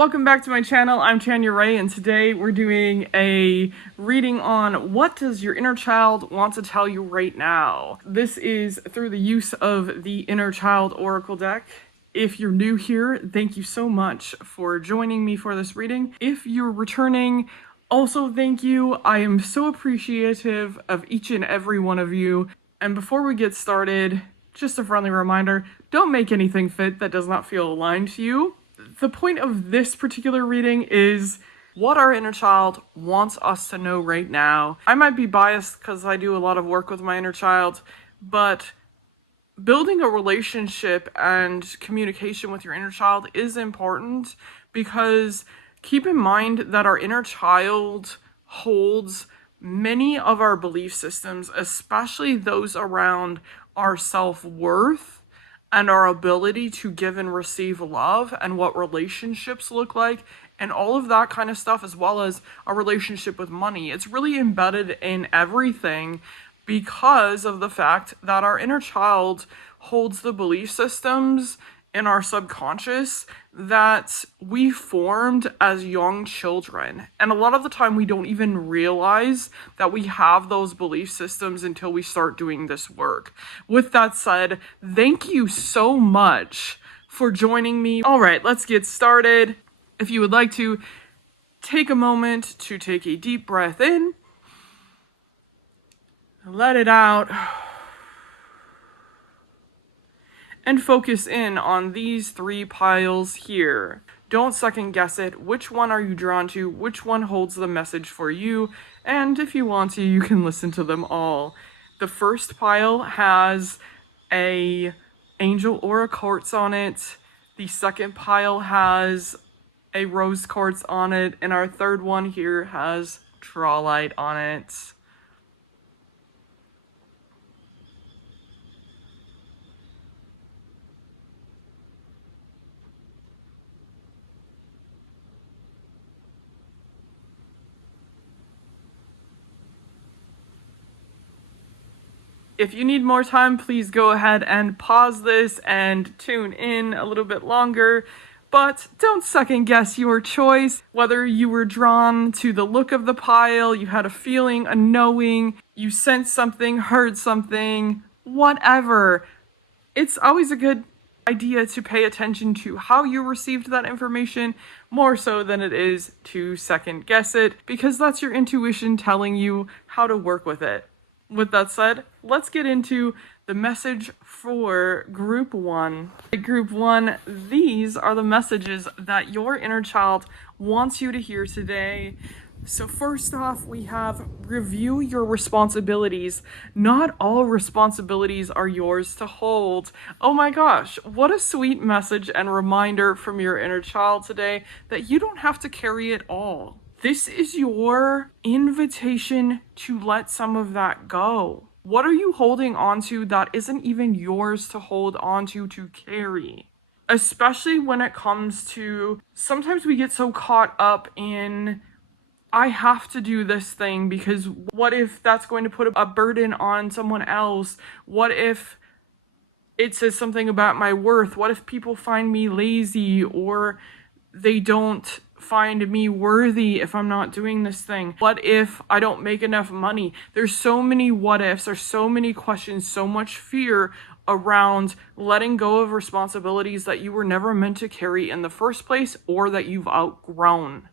Welcome back to my channel. I'm Tanya Ray, and today we're doing a reading on what does your inner child want to tell you right now. This is through the use of the Inner Child Oracle deck. If you're new here, thank you so much for joining me for this reading. If you're returning, also thank you. I am so appreciative of each and every one of you. And before we get started, just a friendly reminder, don't make anything fit that does not feel aligned to you. The point of this particular reading is what our inner child wants us to know right now. I might be biased because I do a lot of work with my inner child, but building a relationship and communication with your inner child is important because keep in mind that our inner child holds many of our belief systems, especially those around our self-worth and our ability to give and receive love and what relationships look like and all of that kind of stuff, as well as our relationship with money. It's really embedded in everything because of the fact that our inner child holds the belief systems in our subconscious that we formed as young children. And a lot of the time we don't even realize that we have those belief systems until we start doing this work. With that said, thank you so much for joining me. All right, let's get started. If you would like to take a moment to take a deep breath in, let it out, and focus in on these three piles here. Don't second guess it. Which one are you drawn to? Which one holds the message for you? And if you want to, you can listen to them all. The first pile has a angel or a quartz on it. The second pile has a rose quartz on it. And our third one here has tralite on it. If you need more time, please go ahead and pause this and tune in a little bit longer. But don't second guess your choice. Whether you were drawn to the look of the pile, you had a feeling, a knowing, you sensed something, heard something, whatever. It's always a good idea to pay attention to how you received that information more so than it is to second guess it, because that's your intuition telling you how to work with it. With that said, let's get into the message for group one. Group one, these are the messages that your inner child wants you to hear today. So first off, we have review your responsibilities. Not all responsibilities are yours to hold. Oh my gosh, what a sweet message and reminder from your inner child today that you don't have to carry it all. This is your invitation to let some of that go. What are you holding on to that isn't even yours to hold on to carry? Especially when it comes to, sometimes we get so caught up in, I have to do this thing because what if that's going to put a burden on someone else? What if it says something about my worth? What if people find me lazy or they don't find me worthy if I'm not doing this thing? What if I don't make enough money? There's so many what ifs, there's so many questions, so much fear around letting go of responsibilities that you were never meant to carry in the first place or that you've outgrown.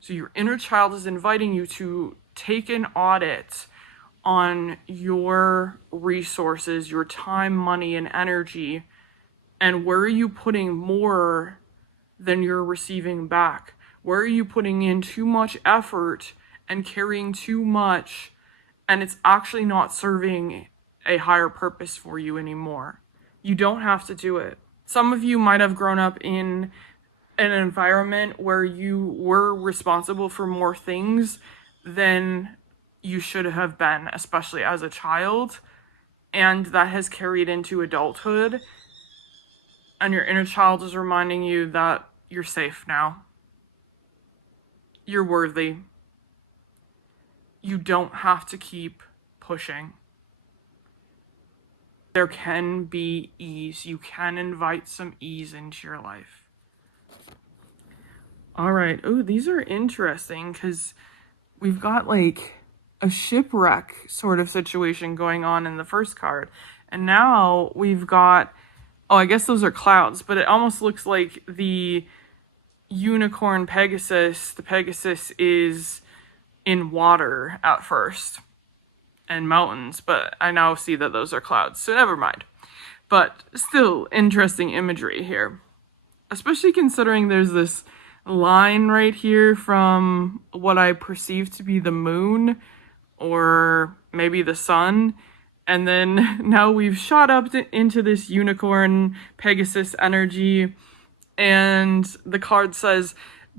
So your inner child is inviting you to take an audit on your resources, your time, money, and energy, and where are you putting more than you're receiving back? Where are you putting in too much effort and carrying too much, and it's actually not serving a higher purpose for you anymore? You don't have to do it. Some of you might have grown up in an environment where you were responsible for more things than you should have been, especially as a child, and that has carried into adulthood. And your inner child is reminding you that you're safe now. You're worthy. You don't have to keep pushing. There can be ease. You can invite some ease into your life. All right. Oh, these are interesting because we've got like a shipwreck sort of situation going on in the first card. And now we've got, oh, I guess those are clouds, but it almost looks like the unicorn Pegasus. The Pegasus is in water at first and mountains, but I now see that those are clouds, so never mind. But still interesting imagery here, especially considering there's this line right here from what I perceive to be the moon or maybe the sun. And then now we've shot up into this unicorn Pegasus energy, and the card says,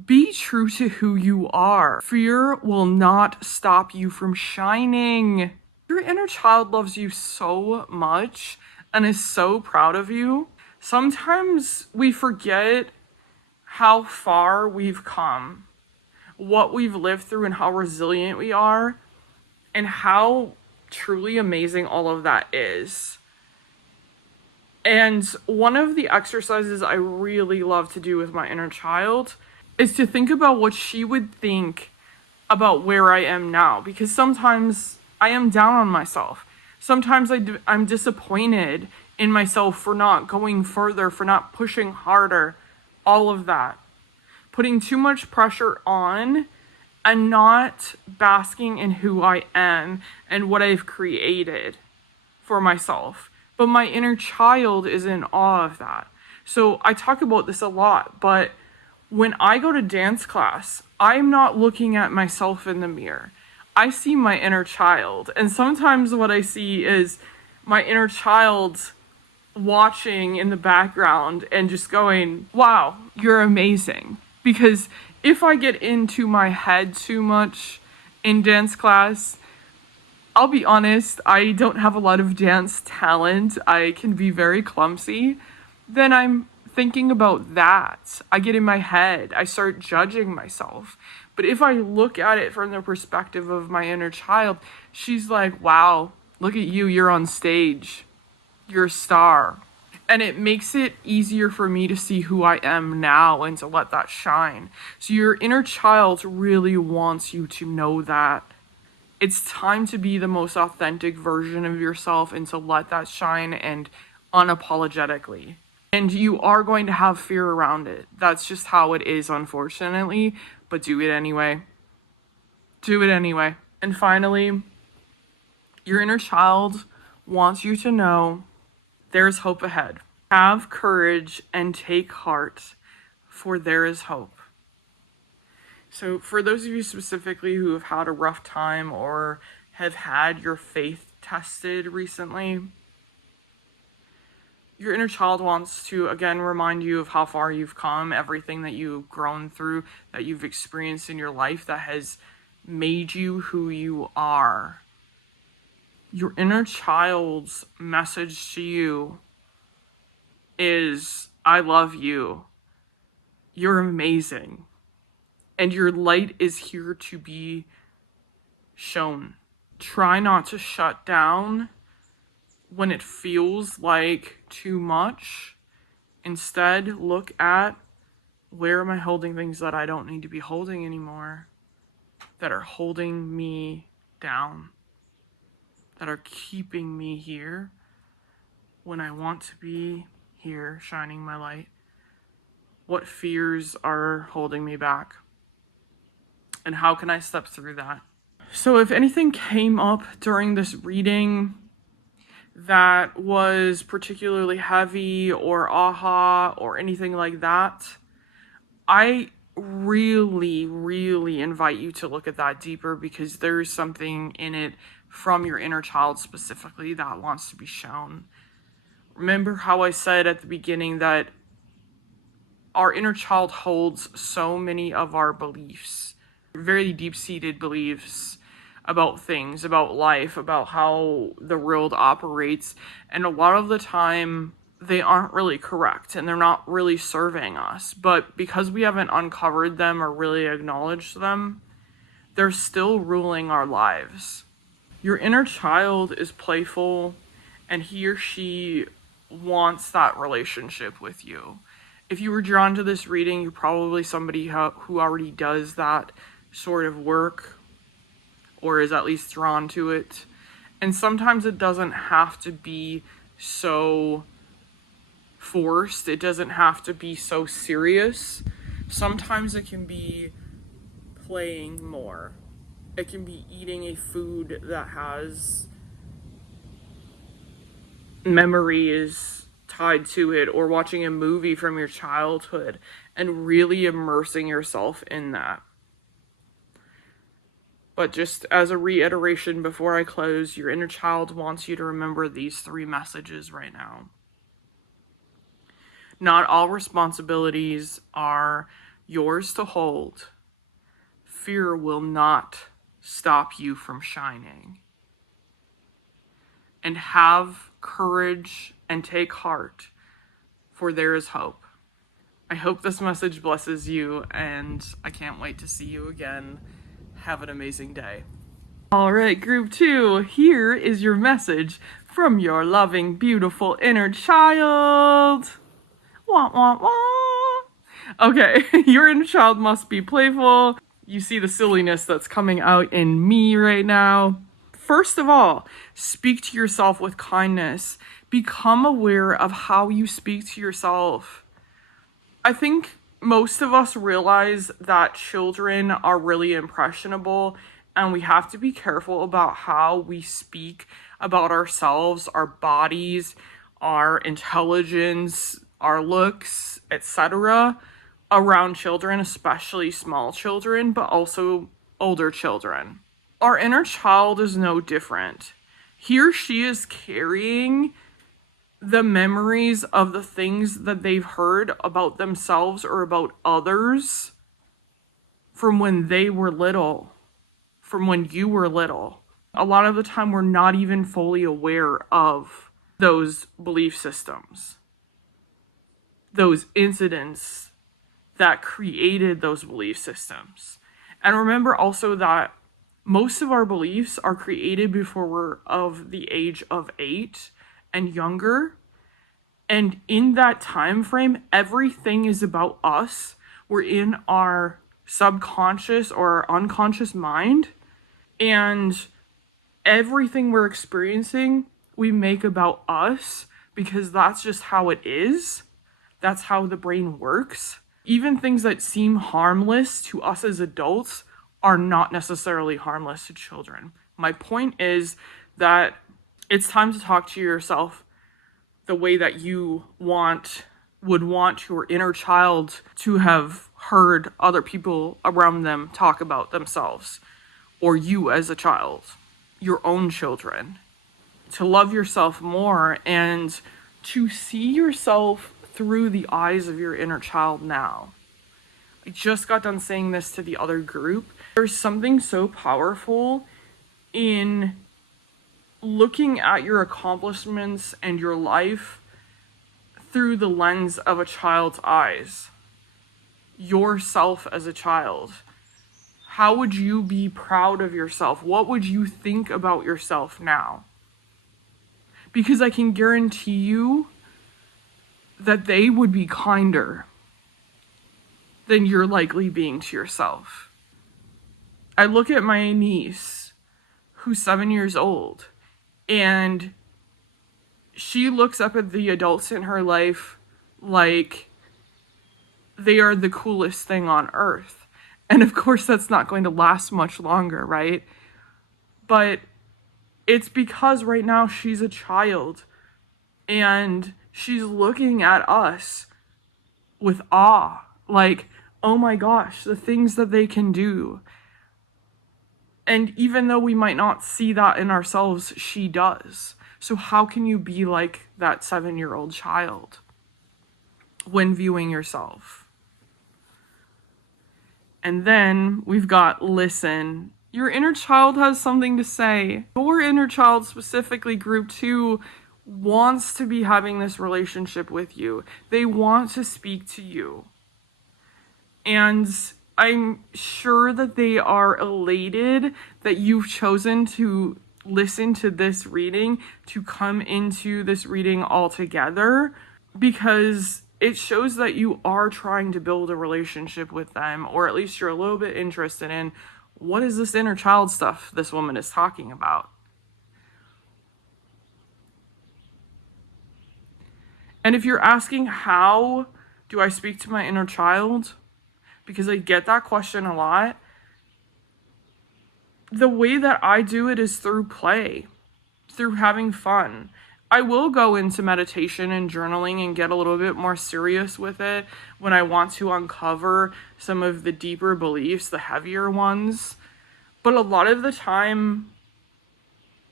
be true to who you are. Fear will not stop you from shining. Your inner child loves you so much and is so proud of you. Sometimes we forget how far we've come, what we've lived through, and how resilient we are, and how truly amazing all of that is. And one of the exercises I really love to do with my inner child is to think about what she would think about where I am now. Because sometimes I am down on myself. Sometimes I'm disappointed in myself for not going further, for not pushing harder, all of that. Putting too much pressure on and not basking in who I am and what I've created for myself. But my inner child is in awe of that. So I talk about this a lot, but when I go to dance class, I'm not looking at myself in the mirror. I see my inner child. And sometimes what I see is my inner child watching in the background and just going, wow, you're amazing. Because if I get into my head too much in dance class, I'll be honest, I don't have a lot of dance talent. I can be very clumsy. Then I'm thinking about that. I get in my head. I start judging myself. But if I look at it from the perspective of my inner child, she's like, wow, look at you. You're on stage. You're a star. And it makes it easier for me to see who I am now and to let that shine. So your inner child really wants you to know that. It's time to be the most authentic version of yourself and to let that shine, and unapologetically. And you are going to have fear around it. That's just how it is, unfortunately. But do it anyway. Do it anyway. And finally, your inner child wants you to know there's hope ahead. Have courage and take heart, for there is hope. So for those of you specifically who have had a rough time or have had your faith tested recently, your inner child wants to, again, remind you of how far you've come, everything that you've grown through, that you've experienced in your life that has made you who you are. Your inner child's message to you is, I love you. You're amazing. And your light is here to be shown. Try not to shut down when it feels like too much. Instead, look at, where am I holding things that I don't need to be holding anymore, that are holding me down, that are keeping me here when I want to be here shining my light. What fears are holding me back? And how can I step through that? So if anything came up during this reading that was particularly heavy or aha or anything like that, I really, really invite you to look at that deeper, because there's something in it from your inner child specifically that wants to be shown. Remember how I said at the beginning that our inner child holds so many of our beliefs, very deep-seated beliefs about things, about life, about how the world operates. And a lot of the time, they aren't really correct and they're not really serving us. But because we haven't uncovered them or really acknowledged them, they're still ruling our lives. Your inner child is playful, and he or she wants that relationship with you. If you were drawn to this reading, you're probably somebody who already does that sort of work, or is at least drawn to it. And sometimes it doesn't have to be so forced. It doesn't have to be so serious. Sometimes it can be playing more. It can be eating a food that has memories tied to it, or watching a movie from your childhood and really immersing yourself in that. But just as a reiteration before I close, your inner child wants you to remember these 3 messages right now. Not all responsibilities are yours to hold. Fear will not stop you from shining. And have courage and take heart, for there is hope. I hope this message blesses you, and I can't wait to see you again. Have an amazing day. All right, group 2, here is your message from your loving, beautiful inner child. Wah, wah, wah. Okay, your inner child must be playful. You see the silliness that's coming out in me right now. First of all, speak to yourself with kindness. Become aware of how you speak to yourself. I think most of us realize that children are really impressionable, and we have to be careful about how we speak about ourselves, our bodies, our intelligence, our looks, etc. around children, especially small children, but also older children. Our inner child is no different. He or she is carrying the memories of the things that they've heard about themselves or about others from when they were little, from when you were little. A lot of the time, we're not even fully aware of those belief systems, those incidents that created those belief systems. And remember also that most of our beliefs are created before we're of the age of 8 and younger. And in that time frame, everything is about us. We're in our subconscious or our unconscious mind. And everything we're experiencing, we make about us, because that's just how it is. That's how the brain works. Even things that seem harmless to us as adults are not necessarily harmless to children. My point is that it's time to talk to yourself the way that you would want your inner child to have heard other people around them talk about themselves, or you as a child, your own children. To love yourself more and to see yourself through the eyes of your inner child now. I just got done saying this to the other group. There's something so powerful in looking at your accomplishments and your life through the lens of a child's eyes. Yourself as a child. How would you be proud of yourself? What would you think about yourself now? Because I can guarantee you that they would be kinder than you're likely being to yourself. I look at my niece, who's 7 years old, and she looks up at the adults in her life like they are the coolest thing on earth. And of course, that's not going to last much longer, right? But it's because right now she's a child and she's looking at us with awe. Like, oh my gosh, the things that they can do. And even though we might not see that in ourselves, she does. So how can you be like that 7-year-old child when viewing yourself? And then we've got listen. Your inner child has something to say. Your inner child, specifically group 2, wants to be having this relationship with you. They want to speak to you. And I'm sure that they are elated that you've chosen to listen to this reading, to come into this reading all together, because it shows that you are trying to build a relationship with them, or at least you're a little bit interested in what is this inner child stuff this woman is talking about. And if you're asking, how do I speak to my inner child? Because I get that question a lot. The way that I do it is through play, through having fun. I will go into meditation and journaling and get a little bit more serious with it when I want to uncover some of the deeper beliefs, the heavier ones. But a lot of the time,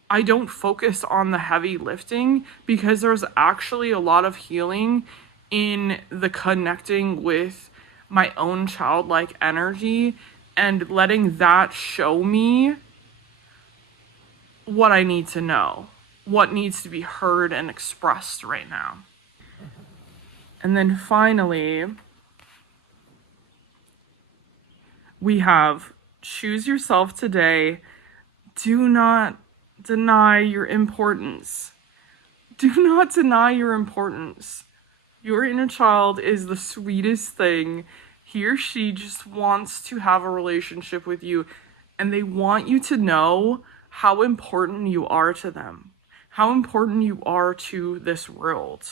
I don't focus on the heavy lifting because there's actually a lot of healing in the connecting with my own childlike energy and letting that show me what I need to know, what needs to be heard and expressed right now. And then finally, we have choose yourself today. Do not deny your importance. Do not deny your importance. Your inner child is the sweetest thing. He or she just wants to have a relationship with you, and they want you to know how important you are to them, how important you are to this world.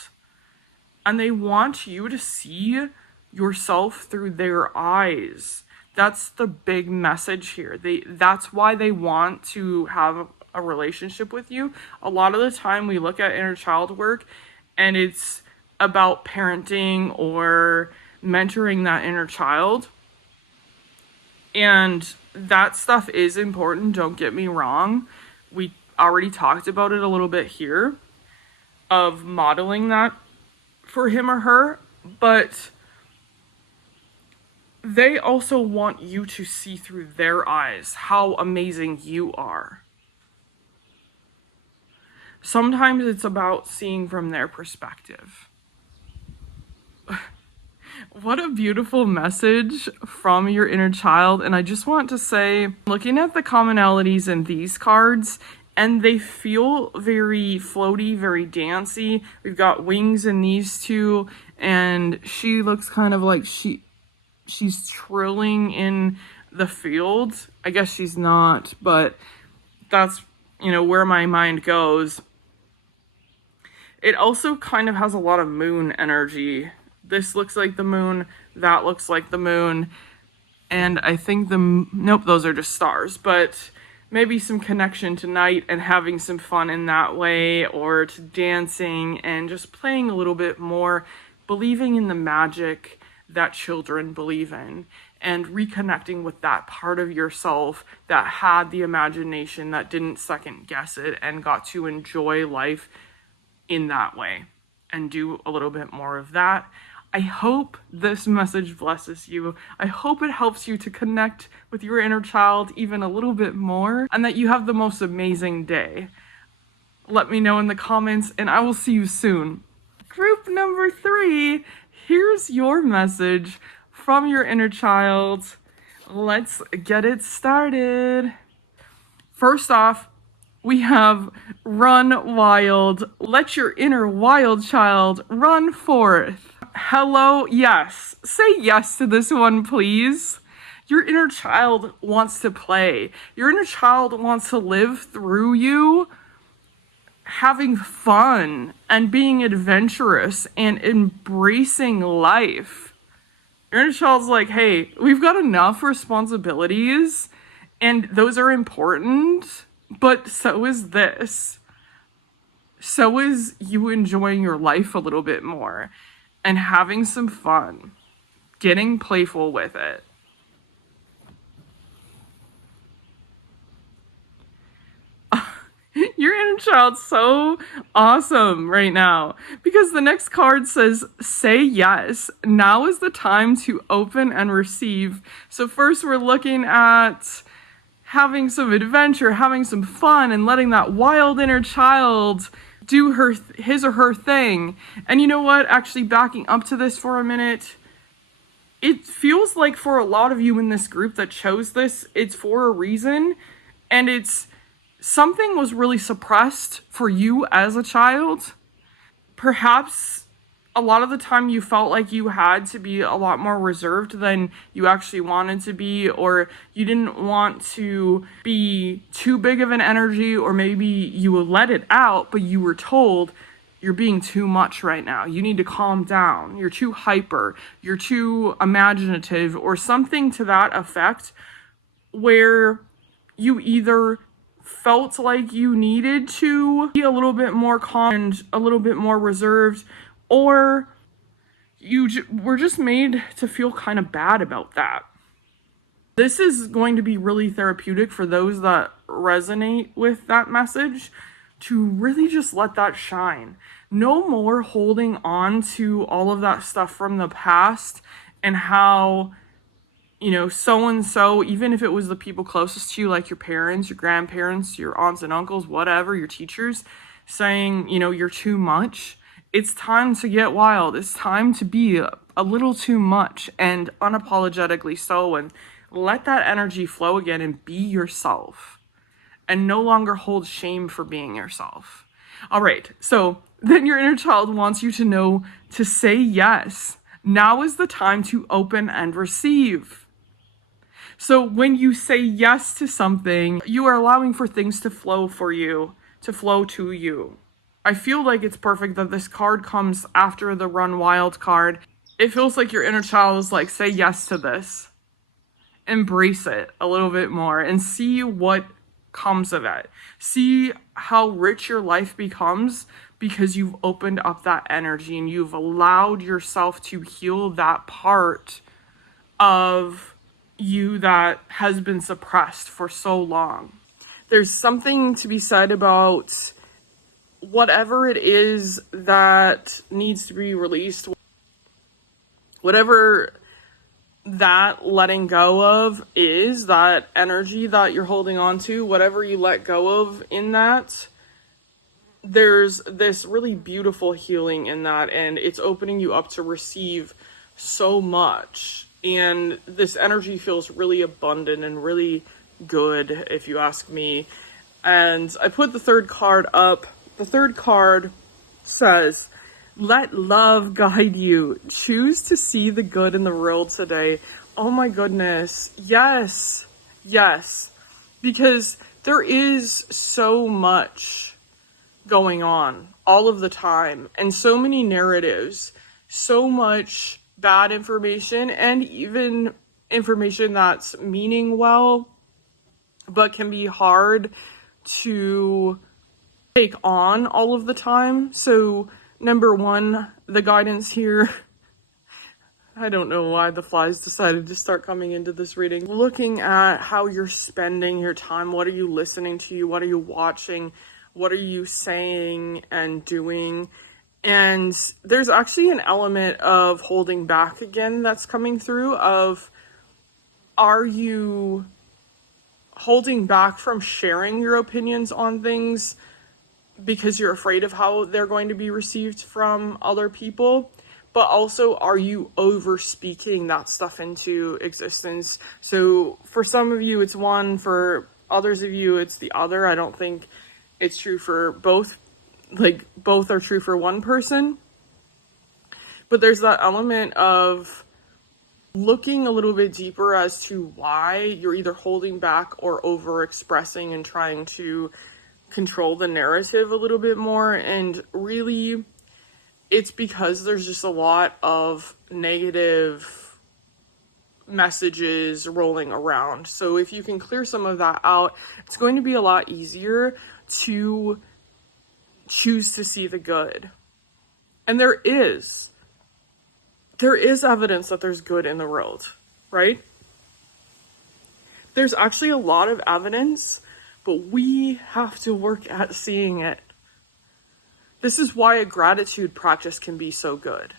And they want you to see yourself through their eyes. That's the big message here. That's why they want to have a relationship with you. A lot of the time we look at inner child work and it's about parenting or mentoring that inner child. And that stuff is important, don't get me wrong. We already talked about it a little bit here, of modeling that for him or her, but they also want you to see through their eyes how amazing you are. Sometimes it's about seeing from their perspective. What a beautiful message from your inner child. And I just want to say, looking at the commonalities in these cards, and they feel very floaty, very dancey. We've got wings in these two, and she looks kind of like she's trilling in the field. I guess she's not, but that's, where my mind goes. It also kind of has a lot of moon energy. This looks like the moon, that looks like the moon, and I think nope, those are just stars, but maybe some connection tonight and having some fun in that way, or to dancing and just playing a little bit more, believing in the magic that children believe in, and reconnecting with that part of yourself that had the imagination, that didn't second guess it and got to enjoy life in that way and do a little bit more of that. I hope this message blesses you. I hope it helps you to connect with your inner child even a little bit more, and that you have the most amazing day. Let me know in the comments, and I will see you soon. Group number 3, here's your message from your inner child. Let's get it started. First off, we have run wild. Let your inner wild child run forth. Hello, yes. Say yes to this one, please. Your inner child wants to play. Your inner child wants to live through you, having fun and being adventurous and embracing life. Your inner child's like, hey, we've got enough responsibilities, and those are important, but so is this. So is you enjoying your life a little bit more and having some fun, getting playful with it. Your inner child's so awesome right now, because the next card says, say yes. Now is the time to open and receive. So first we're looking at having some adventure, having some fun, and letting that wild inner child do his or her thing. And you know what? Actually, backing up to this for a minute, it feels like for a lot of you in this group that chose this, it's for a reason, and it's something was really suppressed for you as a child. Perhaps a lot of the time you felt like you had to be a lot more reserved than you actually wanted to be, or you didn't want to be too big of an energy, or maybe you let it out, but you were told you're being too much right now. You need to calm down. You're too hyper. You're too imaginative, or something to that effect, where you either felt like you needed to be a little bit more calm and a little bit more reserved, or you were just made to feel kind of bad about that. This is going to be really therapeutic for those that resonate with that message, to really just let that shine. No more holding on to all of that stuff from the past, and how, so-and-so, even if it was the people closest to you, like your parents, your grandparents, your aunts and uncles, whatever, your teachers, saying, you're too much. It's time to get wild. It's time to be a little too much, and unapologetically so, and let that energy flow again and be yourself, and no longer hold shame for being yourself. All right, so then your inner child wants you to know to say yes. Now is the time to open and receive. So when you say yes to something, you are allowing for things to flow for you, to flow to you. I feel like it's perfect that this card comes after the Run Wild card. It feels like your inner child is like, say yes to this. Embrace it a little bit more and see what comes of it. See how rich your life becomes because you've opened up that energy and you've allowed yourself to heal that part of you that has been suppressed for so long. There's something to be said about whatever it is that needs to be released, whatever that letting go of is, that energy that you're holding on to, whatever you let go of in that, there's this really beautiful healing in that, and it's opening you up to receive so much. And this energy feels really abundant and really good, if you ask me. And I put the third card up. The third card says, let love guide you. Choose to see the good in the world today. Oh my goodness. Yes. Yes. Because there is so much going on all of the time, and so many narratives, so much bad information, and even information that's meaning well, but can be hard to take on all of the time. So number one, the guidance here, I don't know why the flies decided to start coming into this reading. Looking at how you're spending your time. What are you listening to? What are you watching? What are you saying and doing? And there's actually an element of holding back again that's coming through of, are you holding back from sharing your opinions on things because you're afraid of how they're going to be received from other people? But also, are you over speaking that stuff into existence? So for some of you, it's one. For others of you, it's the other. I don't think it's true for both. Like, both are true for one person. But there's that element of looking a little bit deeper as to why you're either holding back or over expressing and trying to control the narrative a little bit more. And really, it's because there's just a lot of negative messages rolling around. So if you can clear some of that out, it's going to be a lot easier to choose to see the good. And there is evidence that there's good in the world, right? There's actually a lot of evidence, but we have to work at seeing it. This is why a gratitude practice can be so good,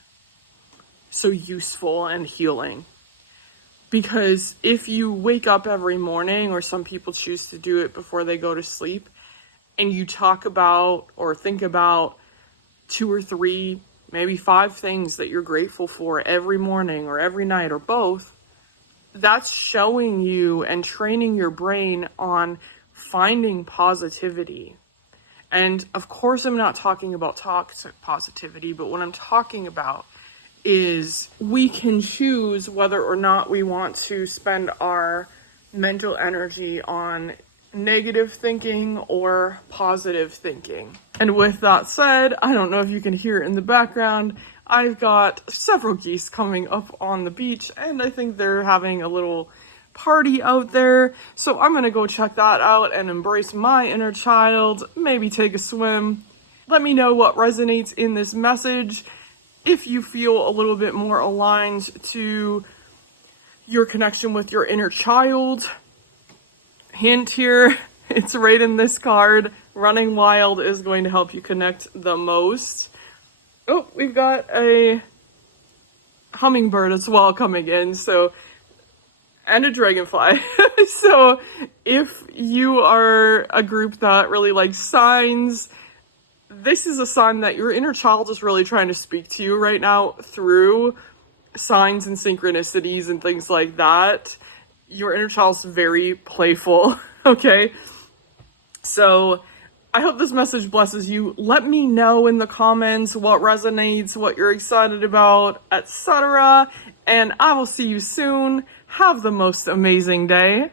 so useful and healing. Because if you wake up every morning, or some people choose to do it before they go to sleep, and you talk about or think about 2 or 3, maybe 5 things that you're grateful for every morning or every night or both, that's showing you and training your brain on finding positivity. And of course, I'm not talking about toxic positivity, but what I'm talking about is we can choose whether or not we want to spend our mental energy on negative thinking or positive thinking. And with that said, I don't know if you can hear it in the background, I've got several geese coming up on the beach, and I think they're having a little party out there. So I'm gonna go check that out and embrace my inner child, maybe take a swim. Let me know what resonates in this message. If you feel a little bit more aligned to your connection with your inner child, hint here, it's right in this card. Running wild is going to help you connect the most. Oh, we've got a hummingbird as well coming in, and a dragonfly. So if you are a group that really likes signs, this is a sign that your inner child is really trying to speak to you right now through signs and synchronicities and things like that. Your inner child's very playful, okay? So I hope this message blesses you. Let me know in the comments what resonates, what you're excited about, etc. And I will see you soon. Have the most amazing day.